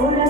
horas